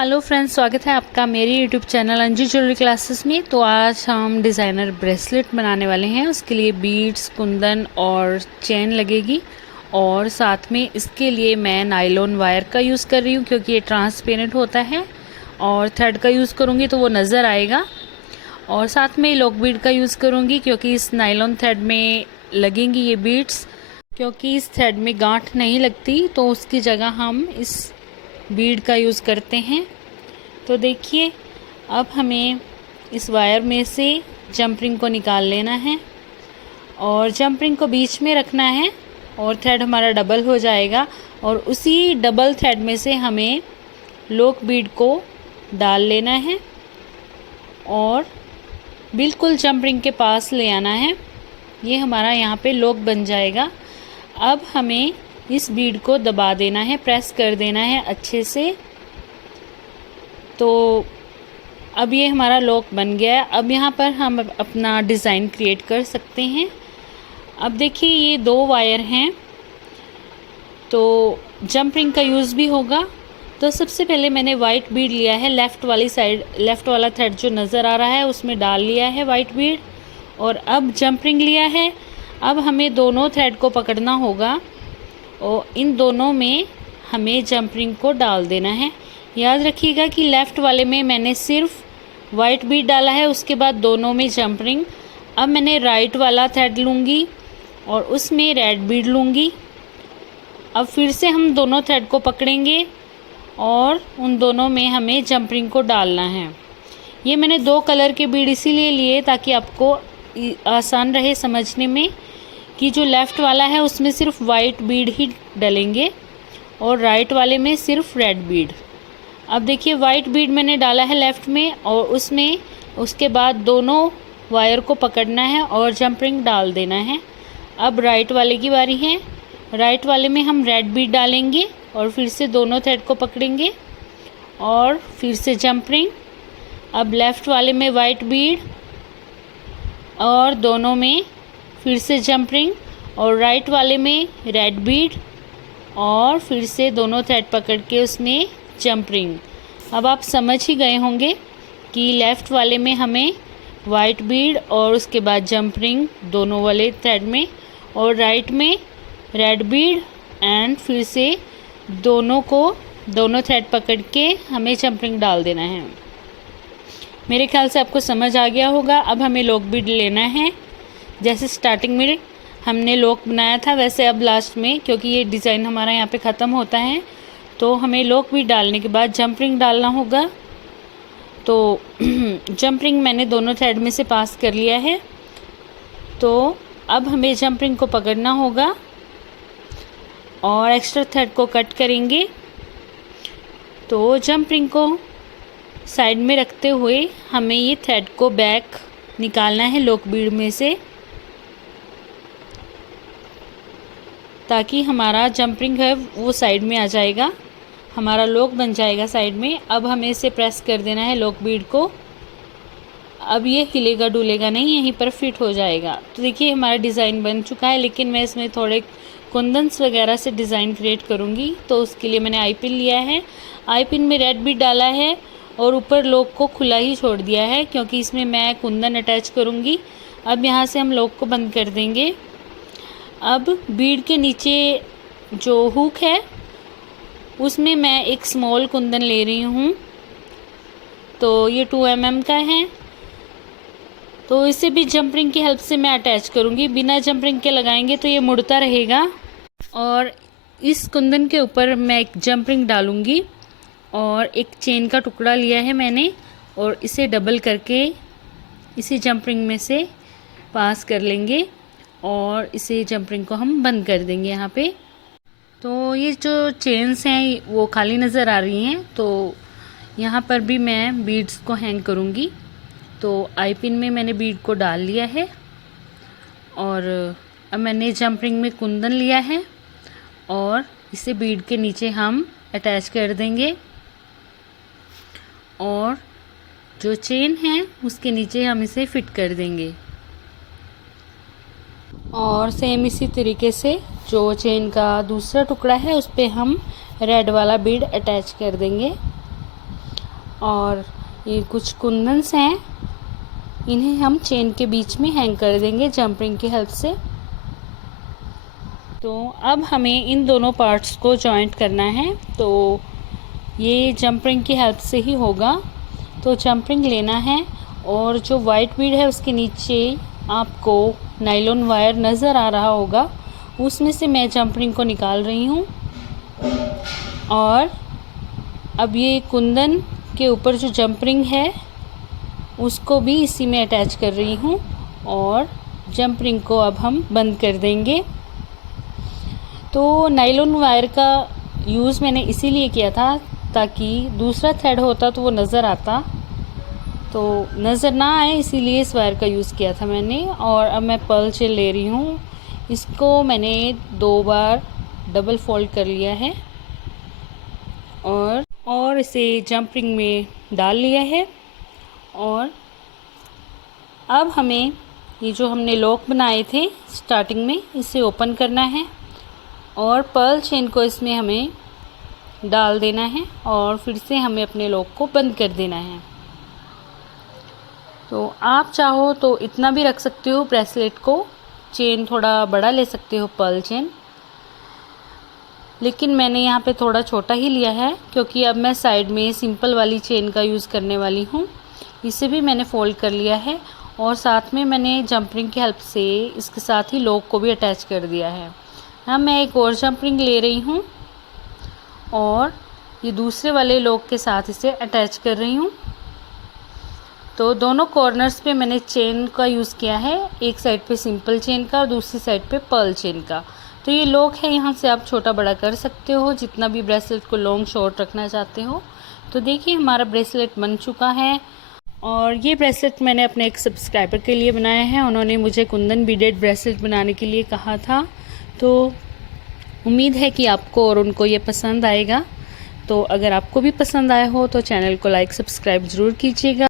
Hello friends, स्वागत है आपका मेरी YouTube channel Anju jewellery classes में। तो आज हम डिज़ाइनर ब्रेसलेट बनाने वाले हैं। उसके लिए बीड्स, कुंदन और चेन लगेगी और साथ में इसके लिए मैं नायलॉन वायर का यूज़ कर रही हूँ क्योंकि ये ट्रांसपेरेंट होता है और थ्रेड का यूज़ करूँगी तो वो नज़र आएगा। और साथ में लॉक बीड का यूज़ करूँगी क्योंकि इस नायलॉन थ्रेड में लगेंगी ये बीड्स, क्योंकि इस थ्रेड में गांठ नहीं लगती तो उसकी जगह हम इस बीड का यूज़ करते हैं। तो देखिए, अब हमें इस वायर में से जंप रिंग को निकाल लेना है और जंप रिंग को बीच में रखना है और थ्रेड हमारा डबल हो जाएगा। और उसी डबल थ्रेड में से हमें लॉक बीड को डाल लेना है और बिल्कुल जंप रिंग के पास ले आना है। ये हमारा यहाँ पे लॉक बन जाएगा। अब हमें इस बीड को दबा देना है, प्रेस कर देना है अच्छे से। तो अब ये हमारा लॉक बन गया है। अब यहाँ पर हम अपना डिज़ाइन क्रिएट कर सकते हैं। अब देखिए, ये दो वायर हैं तो जंप रिंग का यूज़ भी होगा। तो सबसे पहले मैंने वाइट बीड लिया है, लेफ़्ट वाली साइड, लेफ़्ट वाला थ्रेड जो नज़र आ रहा है उसमें डाल लिया है वाइट बीड। और अब जंप रिंग लिया है। अब हमें दोनों थ्रेड को पकड़ना होगा और इन दोनों में हमें जंप रिंग को डाल देना है। याद रखिएगा कि लेफ़्ट वाले में मैंने सिर्फ वाइट बीड डाला है, उसके बाद दोनों में जंप रिंग। अब मैंने राइट वाला थ्रेड लूँगी और उसमें रेड बीड लूँगी। अब फिर से हम दोनों थ्रेड को पकड़ेंगे और उन दोनों में हमें जंप रिंग को डालना है। ये मैंने दो कलर के बीड इसीलिए लिए ताकि आपको आसान रहे समझने में कि जो लेफ़्ट वाला है उसमें सिर्फ वाइट बीड ही डलेंगे और राइट वाले में सिर्फ रेड बीड। अब देखिए, वाइट बीड मैंने डाला है लेफ़्ट में और उसमें उसके बाद दोनों वायर को पकड़ना है और जंप रिंग डाल देना है। अब राइट वाले की बारी है। राइट वाले में हम रेड बीड डालेंगे और फिर से दोनों थ्रेड को पकड़ेंगे और फिर से जंप रिंग। अब लेफ़्ट वाले में वाइट बीड और दोनों में फिर से जंप रिंग और राइट वाले में रेड बीड और फिर से दोनों थ्रेड पकड़ के उसमें जंप रिंग। अब आप समझ ही गए होंगे कि लेफ़्ट वाले में हमें वाइट बीड और उसके बाद जंप रिंग दोनों वाले थ्रेड में, और राइट में रेड बीड एंड फिर से दोनों थ्रेड पकड़ के हमें जंप रिंग डाल देना है। मेरे ख्याल से आपको समझ आ गया होगा। अब हमें लॉक बीड लेना है। जैसे स्टार्टिंग में हमने लॉक बनाया था वैसे अब लास्ट में, क्योंकि ये डिज़ाइन हमारा यहाँ पे ख़त्म होता है, तो हमें लॉक बीड डालने के बाद जंप रिंग डालना होगा। तो जंप रिंग मैंने दोनों थ्रेड में से पास कर लिया है। तो अब हमें जंप रिंग को पकड़ना होगा और एक्स्ट्रा थ्रेड को कट करेंगे। तो जंप रिंग को साइड में रखते हुए हमें ये थ्रेड को बैक निकालना है लॉक बीड में से, ताकि हमारा जंप रिंग है वो साइड में आ जाएगा, हमारा लॉक बन जाएगा साइड में। अब हमें इसे प्रेस कर देना है लॉक बीड को। अब ये हिलेगा डुलेगा नहीं, यहीं पर फिट हो जाएगा। तो देखिए, हमारा डिज़ाइन बन चुका है, लेकिन मैं इसमें थोड़े कुंदन्स वगैरह से डिज़ाइन क्रिएट करूँगी। तो उसके लिए मैंने आई पिन लिया है, आई पिन में रेड बीड डाला है और ऊपर लॉक को खुला ही छोड़ दिया है क्योंकि इसमें मैं कुंदन अटैच करूँगी। अब यहाँ से हम लॉक को बंद कर देंगे। अब बीड के नीचे जो हुक है उसमें मैं एक स्मॉल कुंदन ले रही हूँ। तो ये 2 mm का है। तो इसे भी जंप रिंग की हेल्प से मैं अटैच करूँगी। बिना जंप रिंग के लगाएंगे तो ये मुड़ता रहेगा। और इस कुंदन के ऊपर मैं एक जंप रिंग डालूँगी और एक चेन का टुकड़ा लिया है मैंने और इसे डबल करके इसी जंप रिंग में से पास कर लेंगे और इसे जंप रिंग को हम बंद कर देंगे यहाँ पे। तो ये जो चेन्स हैं वो खाली नज़र आ रही हैं, तो यहाँ पर भी मैं बीड्स को हैंग करूँगी। तो आई पिन में मैंने बीड को डाल लिया है और अब मैंने जंप रिंग में कुंदन लिया है और इसे बीड के नीचे हम अटैच कर देंगे और जो चेन है उसके नीचे हम इसे फिट कर देंगे। और सेम इसी तरीके से जो चेन का दूसरा टुकड़ा है उस पर हम रेड वाला बीड अटैच कर देंगे। और ये कुछ कुंदन्स हैं, इन्हें हम चेन के बीच में हैंग कर देंगे जंप रिंग की हेल्प से। तो अब हमें इन दोनों पार्ट्स को जॉइंट करना है, तो ये जंप रिंग की हेल्प से ही होगा। तो जंप रिंग लेना है और जो वाइट बीड है उसके नीचे आपको नायलॉन वायर नज़र आ रहा होगा, उसमें से मैं जंप रिंग को निकाल रही हूँ। और अब ये कुंदन के ऊपर जो जंप रिंग है उसको भी इसी में अटैच कर रही हूँ और जंप रिंग को अब हम बंद कर देंगे। तो नायलॉन वायर का यूज़ मैंने इसीलिए किया था ताकि दूसरा थ्रेड होता तो वो नज़र आता, तो नज़र ना आए, इसीलिए इस वायर का यूज़ किया था मैंने। और अब मैं पर्ल चेन ले रही हूँ, इसको मैंने 2 बार डबल फोल्ड कर लिया है और इसे जंप रिंग में डाल लिया है। और अब हमें ये जो हमने लॉक बनाए थे स्टार्टिंग में, इसे ओपन करना है और पर्ल चेन को इसमें हमें डाल देना है और फिर से हमें अपने लॉक को बंद कर देना है। तो आप चाहो तो इतना भी रख सकते हो ब्रेसलेट को, चेन थोड़ा बड़ा ले सकते हो पर्ल चेन, लेकिन मैंने यहाँ पे थोड़ा छोटा ही लिया है क्योंकि अब मैं साइड में सिंपल वाली चेन का यूज़ करने वाली हूँ। इसे भी मैंने फोल्ड कर लिया है और साथ में मैंने जंप रिंग की हेल्प से इसके साथ ही लॉक को भी अटैच कर दिया है। अब मैं एक और जंप रिंग ले रही हूँ और ये दूसरे वाले लॉक के साथ इसे अटैच कर रही हूँ। तो दोनों कॉर्नर्स पे मैंने चेन का यूज़ किया है, एक साइड पे सिंपल चेन का और दूसरी साइड पे पर्ल चेन का। तो ये लॉक है, यहाँ से आप छोटा बड़ा कर सकते हो जितना भी ब्रेसलेट को लॉन्ग शॉर्ट रखना चाहते हो। तो देखिए हमारा ब्रेसलेट बन चुका है। और ये ब्रेसलेट मैंने अपने एक सब्सक्राइबर के लिए बनाया है, उन्होंने मुझे कुंदन बीडेड ब्रेसलेट बनाने के लिए कहा था, तो उम्मीद है कि आपको और उनको ये पसंद आएगा। तो अगर आपको भी पसंद आया हो तो चैनल को लाइक सब्सक्राइब ज़रूर कीजिएगा।